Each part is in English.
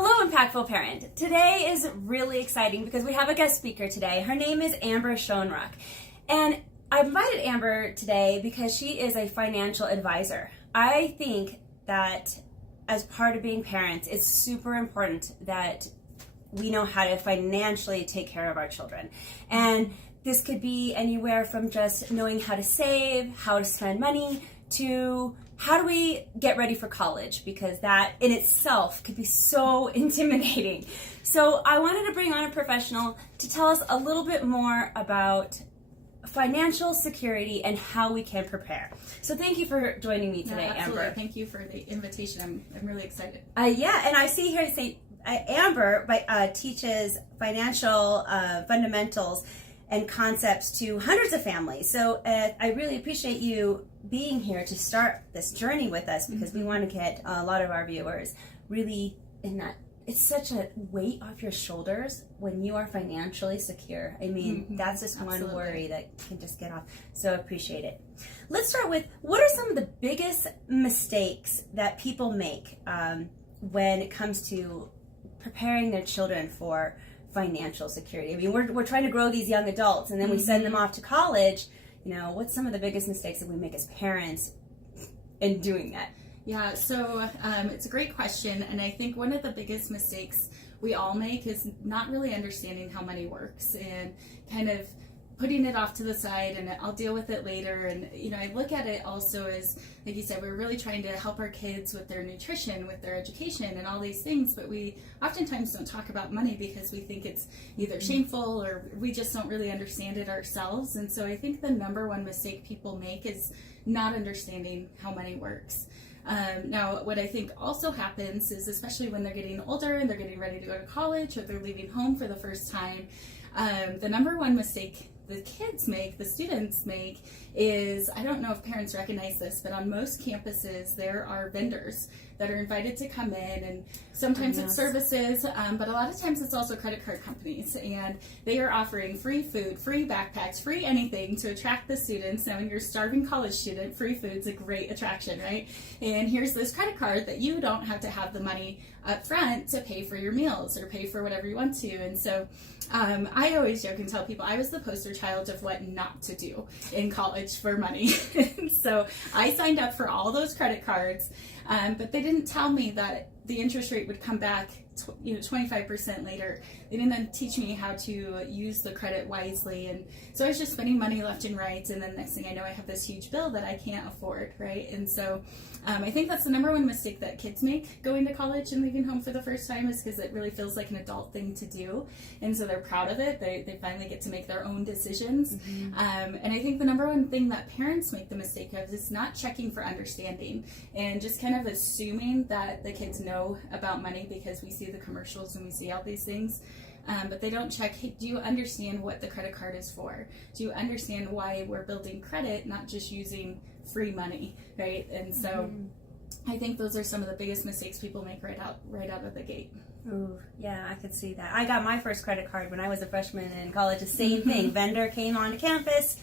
Hello, Impactful Parent. Today is really exciting because we have a guest speaker today. Her name is Amber Schoenrock. And I invited Amber today because she is a financial advisor. I think that as part of being parents, it's super important that we know how to financially take care of our children. And this could be anywhere from just knowing how to save, how to spend money, to how do we get ready for college, because that in itself could be so intimidating. So I wanted to bring on a professional to tell us a little bit more about financial security and how we can prepare. So thank you for joining me today, absolutely. Amber. Thank you for the invitation. I'm really excited. Yeah, and I see here to say Amber teaches financial fundamentals and concepts to hundreds of families. So I really appreciate you being here to start this journey with us, because we want to get a lot of our viewers really in that. It's such a weight off your shoulders when you are financially secure. I mean, that's just one worry that can just get off. So I appreciate it. Let's start with, what are some of the biggest mistakes that people make when it comes to preparing their children for financial security? I mean, we're trying to grow these young adults, and then we send them off to college. You know, what's some of the biggest mistakes that we make as parents in doing that? Yeah, so it's a great question, and I think one of the biggest mistakes we all make is not really understanding how money works and kind of putting it off to the side and I'll deal with it later. And you know, I look at it also as, like you said, we're really trying to help our kids with their nutrition, with their education and all these things, but we oftentimes don't talk about money because we think it's either shameful or we just don't really understand it ourselves. And so I think the number one mistake people make is not understanding how money works. Now, what I think also happens is, especially when they're getting older and they're getting ready to go to college or they're leaving home for the first time, the number one mistake the kids make, the students make, is, I don't know if parents recognize this, but on most campuses there are vendors that are invited to come in, and sometimes it's services, but a lot of times it's also credit card companies, and they are offering free food, free backpacks, free anything to attract the students. Now, when you're a starving college student, free food's a great attraction, right? And here's this credit card that you don't have to have the money up front to pay for your meals or pay for whatever you want to. And so I always joke and tell people I was the poster child of what not to do in college for money. So I signed up for all those credit cards, but they didn't tell me that the interest rate would come back 25% later. They didn't then teach me how to use the credit wisely, and so I was just spending money left and right, and then next thing I know I have this huge bill that I can't afford, right? And so I think that's the number one mistake that kids make going to college and leaving home for the first time, is because it really feels like an adult thing to do, and so they're proud of it. They finally get to make their own decisions. And I think the number one thing that parents make the mistake of is not checking for understanding and just kind of assuming that the kids know about money because we see the commercials and we see all these things, but they don't check, hey, do you understand what the credit card is for? Do you understand why we're building credit, not just using free money, right? And so I think those are some of the biggest mistakes people make right out of the gate. Ooh, yeah, I could see that. I got my first credit card when I was a freshman in college. The same thing. Vendor came onto campus.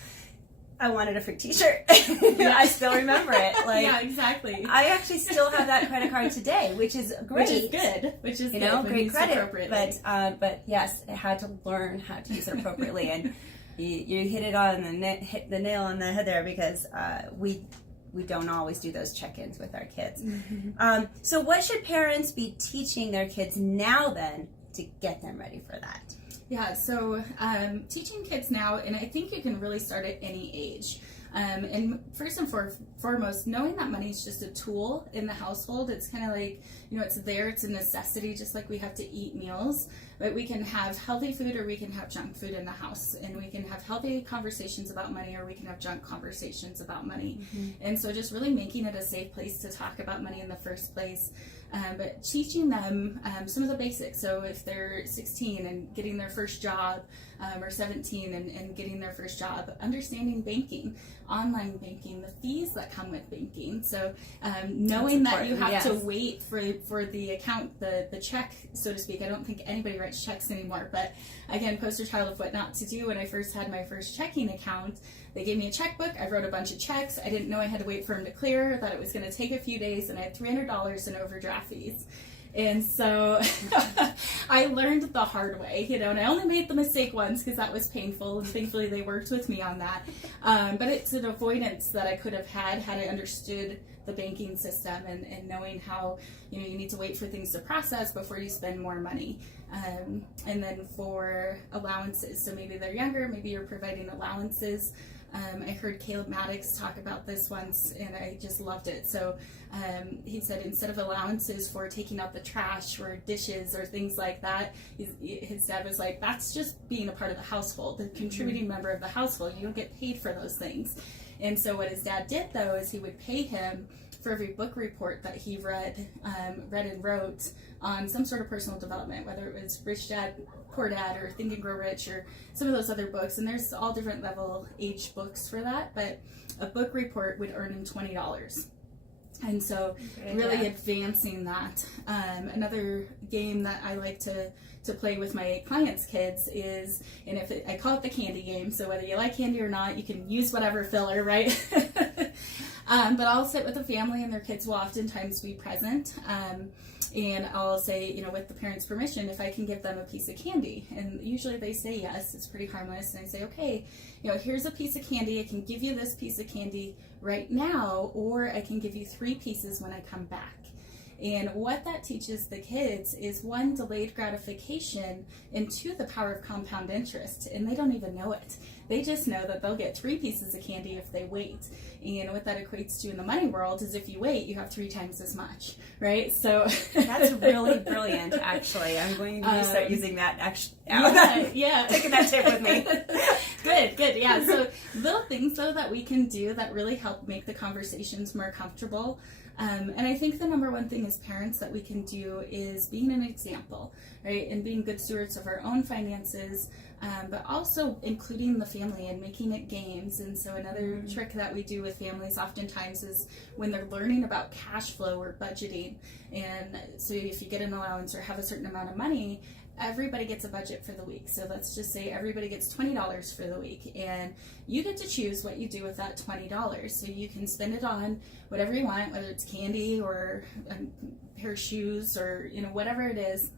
I wanted a free t-shirt. I still remember it. Like, yeah, exactly. I actually still have that credit card today, which is great. Which is good. Which is, you know, good, great credit. But yes, I had to learn how to use it appropriately, and you hit it on hit the nail on the head there, because we don't always do those check-ins with our kids. So what should parents be teaching their kids now then to get them ready for that? Yeah, so teaching kids now, and I think you can really start at any age. And first and foremost, knowing that money is just a tool in the household. It's kind of like, you know, it's there, it's a necessity, just like we have to eat meals. But we can have healthy food or we can have junk food in the house. And we can have healthy conversations about money or we can have junk conversations about money. And so just really making it a safe place to talk about money in the first place. But teaching them some of the basics. So if they're 16 and getting their first job, or 17 and getting their first job, understanding banking, online banking, the fees that come with banking. So knowing that you have to wait for the account, the check, so to speak. I don't think anybody writes checks anymore, but again, poster child of what not to do. When I first had my first checking account, they gave me a checkbook. I wrote a bunch of checks. I didn't know I had to wait for them to clear, that it was going to take a few days, and I had $300 in overdraft fees. And so I learned the hard way, and I only made the mistake once because that was painful, and thankfully they worked with me on that. But it's an avoidance that I could have had I understood the banking system and knowing how, you need to wait for things to process before you spend more money. And then for allowances, so maybe they're younger, maybe you're providing allowances. I heard Caleb Maddox talk about this once, and I just loved it. So he said instead of allowances for taking out the trash or dishes or things like that, his dad was like, that's just being a part of the household, the contributing member of the household. You don't get paid for those things. And so what his dad did, though, is he would pay him for every book report that he read and wrote on some sort of personal development, whether it was Rich Dad, Poor Dad, or Think and Grow Rich, or some of those other books. And there's all different level age books for that, but a book report would earn him $20. And so really advancing that. Another game that I like to play with my clients' kids is, and I call it the candy game, so whether you like candy or not, you can use whatever filler, right? But I'll sit with the family, and their kids will oftentimes be present, and I'll say, with the parents' permission, if I can give them a piece of candy. And usually they say yes, it's pretty harmless, and I say, okay, here's a piece of candy, I can give you this piece of candy right now, or I can give you 3 pieces when I come back. And what that teaches the kids is 1, delayed gratification, and 2, the power of compound interest. And they don't even know it. They just know that they'll get 3 pieces of candy if they wait. And what that equates to in the money world is if you wait, you have 3 times as much, right? So that's really brilliant, actually. I'm going to start using that. Yeah. Taking that tip with me. Good. Yeah. So little things, though, that we can do that really help make the conversations more comfortable. And I think the number one thing as parents that we can do is being an example, right? And being good stewards of our own finances, but also including the family and making it games. And so another trick that we do with families oftentimes is when they're learning about cash flow or budgeting. And so if you get an allowance or have a certain amount of money, everybody gets a budget for the week. So let's just say everybody gets $20 for the week, and you get to choose what you do with that $20. So you can spend it on whatever you want, whether it's candy or a pair of shoes or whatever it is.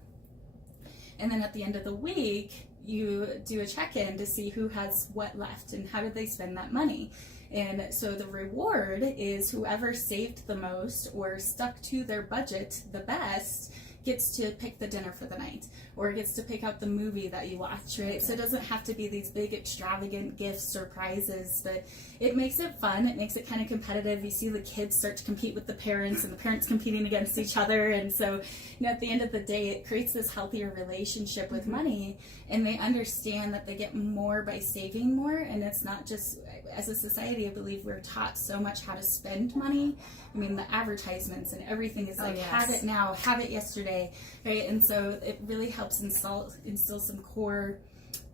And then at the end of the week, you do a check-in to see who has what left and how did they spend that money. And so the reward is whoever saved the most or stuck to their budget the best gets to pick the dinner for the night, or gets to pick out the movie that you watch, right? So it doesn't have to be these big extravagant gifts or prizes, but it makes it fun. It makes it kind of competitive. You see the kids start to compete with the parents, and the parents competing against each other. And so, at the end of the day, it creates this healthier relationship with money, and they understand that they get more by saving more. And it's not just, as a society, I believe we're taught so much how to spend money. I mean, the advertisements and everything is like, have it now, have it yesterday, right? And so it really helps instill some core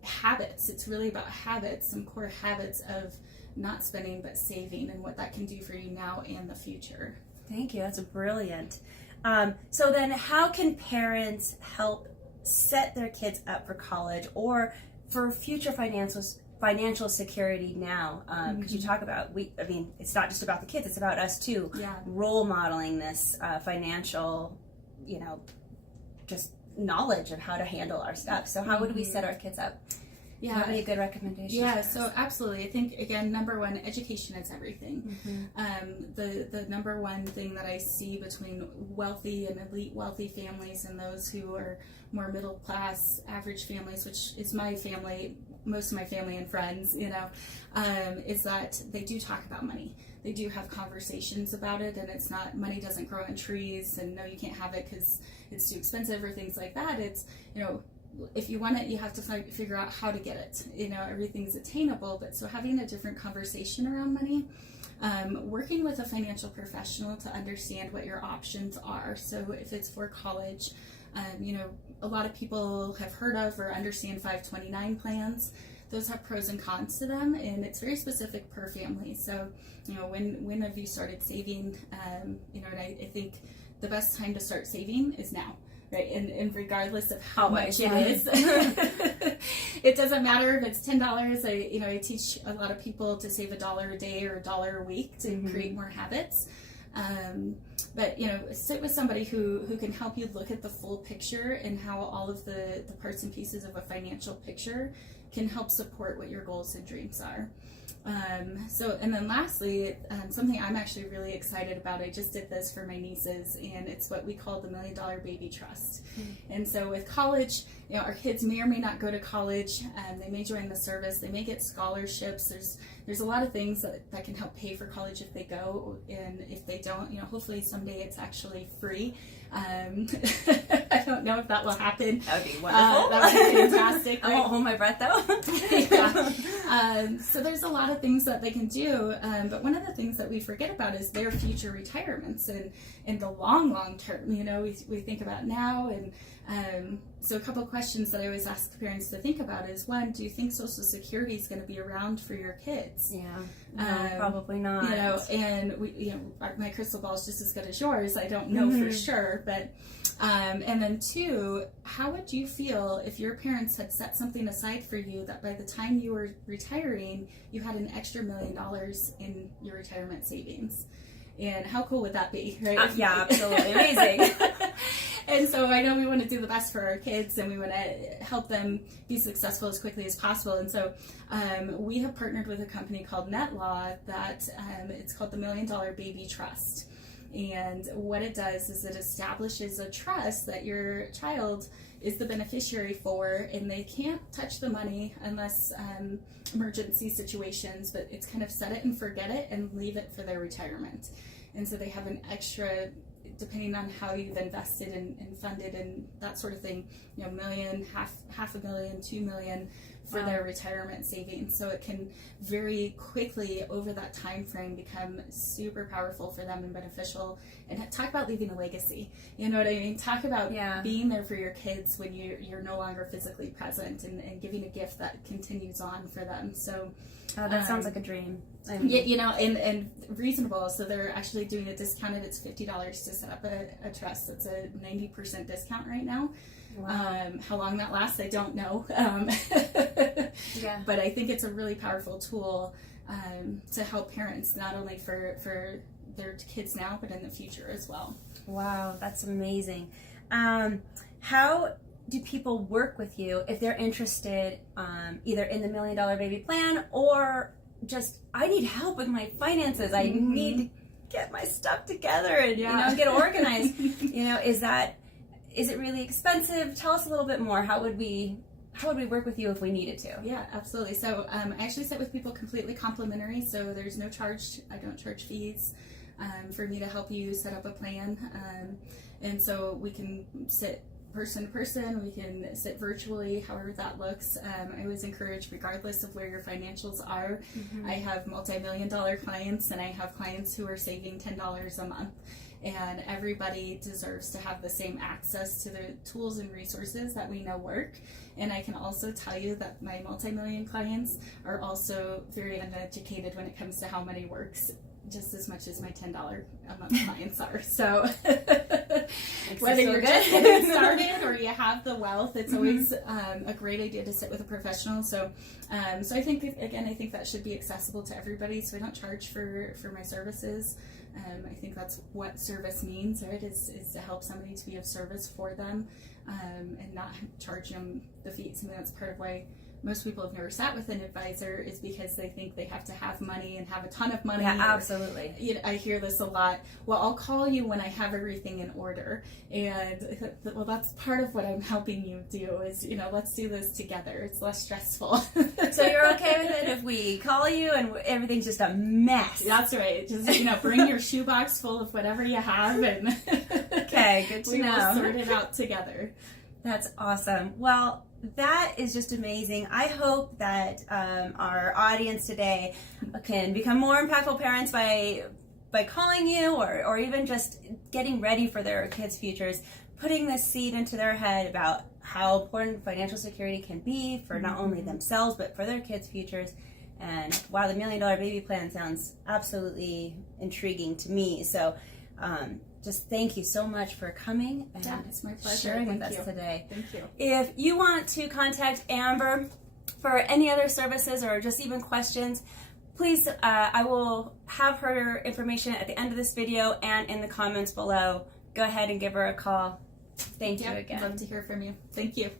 habits. It's really about habits, some core habits of not spending but saving, and what that can do for you now and the future. Thank you. That's brilliant. So then how can parents help set their kids up for college or for future financial security now? Because you talk about, it's not just about the kids, it's about us too. Yeah. Role modeling this financial, just knowledge of how to handle our stuff. So how would we set our kids up? Do you have any good recommendations? Yeah, so absolutely. I think, again, number one, education is everything. The number one thing that I see between wealthy and elite wealthy families and those who are more middle class, average families, which is my family, most of my family and friends, is that they do talk about money. They do have conversations about it, and it's not, money doesn't grow on trees, and no, you can't have it because it's too expensive or things like that. It's, if you want it, you have to figure out how to get it. Everything's attainable, but so having a different conversation around money, working with a financial professional to understand what your options are. So if it's for college, a lot of people have heard of or understand 529 plans. Those have pros and cons to them, and it's very specific per family. So, when have you started saving? And I think the best time to start saving is now. Right, and regardless of how much it is, it doesn't matter if it's $10. I teach a lot of people to save $1 a day or $1 a week to create more habits. but sit with somebody who can help you look at the full picture and how all of the parts and pieces of a financial picture can help support what your goals and dreams are. And then lastly, something I'm actually really excited about, I just did this for my nieces, and it's what we call the $1 Million Baby Trust. And so with college, our kids may or may not go to college, they may join the service, they may get scholarships, there's a lot of things that can help pay for college if they go, and if they don't, hopefully someday it's actually free. I don't know if that will happen. That would be wonderful. That would be fantastic. I won't hold my breath though. So there's a lot of things that they can do, but one of the things that we forget about is their future retirements and in the long term. We think about now, and so a couple of questions that I always ask parents to think about is, one, do you think Social Security is going to be around for your kids? Yeah, no, probably not. And my crystal ball is just as good as yours. I don't know for sure, but and then two, how would you feel if your parents had set something aside for you that by the time you were retiring, you had an extra $1 million in your retirement savings? And how cool would that be, right? Yeah, absolutely amazing. And so I know we want to do the best for our kids, and we want to help them be successful as quickly as possible. And so we have partnered with a company called NetLaw that it's called the $1 Million Baby Trust. And what it does is it establishes a trust that your child is the beneficiary for, and they can't touch the money unless emergency situations, but it's kind of set it and forget it and leave it for their retirement. And so they have an extra, depending on how you've invested and funded and that sort of thing, $1 million, half a million, $2 million for their retirement savings. So it can very quickly over that time frame become super powerful for them and beneficial. And talk about leaving a legacy. You know what I mean? Talk about being there for your kids when you're no longer physically present, and giving a gift that continues on for them. So that sounds like a dream. And reasonable. So they're actually doing a discounted, it's $50 to set up a trust. It's a 90% discount right now. Wow. How long that lasts, I don't know. But I think it's a really powerful tool to help parents, not only for their kids now, but in the future as well. Wow, that's amazing. How do people work with you if they're interested either in the $1 Million Baby Plan, or just, I need help with my finances, I need to get my stuff together and get organized? Is it really expensive? Tell us a little bit more. How would we work with you if we needed to? Yeah, absolutely. So I actually sit with people completely complimentary, so there's no charge. I don't charge fees for me to help you set up a plan. And so we can sit person to person, we can sit virtually, however that looks. I always encourage, regardless of where your financials are, I have multi-million-dollar clients, and I have clients who are saving $10 a month. And everybody deserves to have the same access to the tools and resources that we know work. And I can also tell you that my multi-million clients are also very uneducated when it comes to how money works, just as much as my $10 a month clients are. So whether you're just getting started or you have the wealth, it's always a great idea to sit with a professional. So I think, again, I think that should be accessible to everybody. So I don't charge for my services. I think that's what service means, right? Is to help somebody to be of service for them, and not charge them the fees. I mean, that's part of why most people have never sat with an advisor, is because they think they have to have money and have a ton of money. Yeah, absolutely. I hear this a lot. Well, I'll call you when I have everything in order. And well, that's part of what I'm helping you do is, let's do this together. It's less stressful. So you're okay with it if we call you and everything's just a mess? That's right. Just, bring your shoebox full of whatever you have, and okay, good to know. We'll sort it out together. That's awesome. Well, that is just amazing. I hope that our audience today can become more impactful parents by calling you, or even just getting ready for their kids' futures, putting this seed into their head about how important financial security can be for not only themselves, but for their kids' futures. And wow, the $1 Million Baby Plan sounds absolutely intriguing to me. So just thank you so much for coming and it's my pleasure. Sharing with us today. Thank you. If you want to contact Amber for any other services or just even questions, please, I will have her information at the end of this video and in the comments below. Go ahead and give her a call. Thank you again. I'd love to hear from you. Thank you.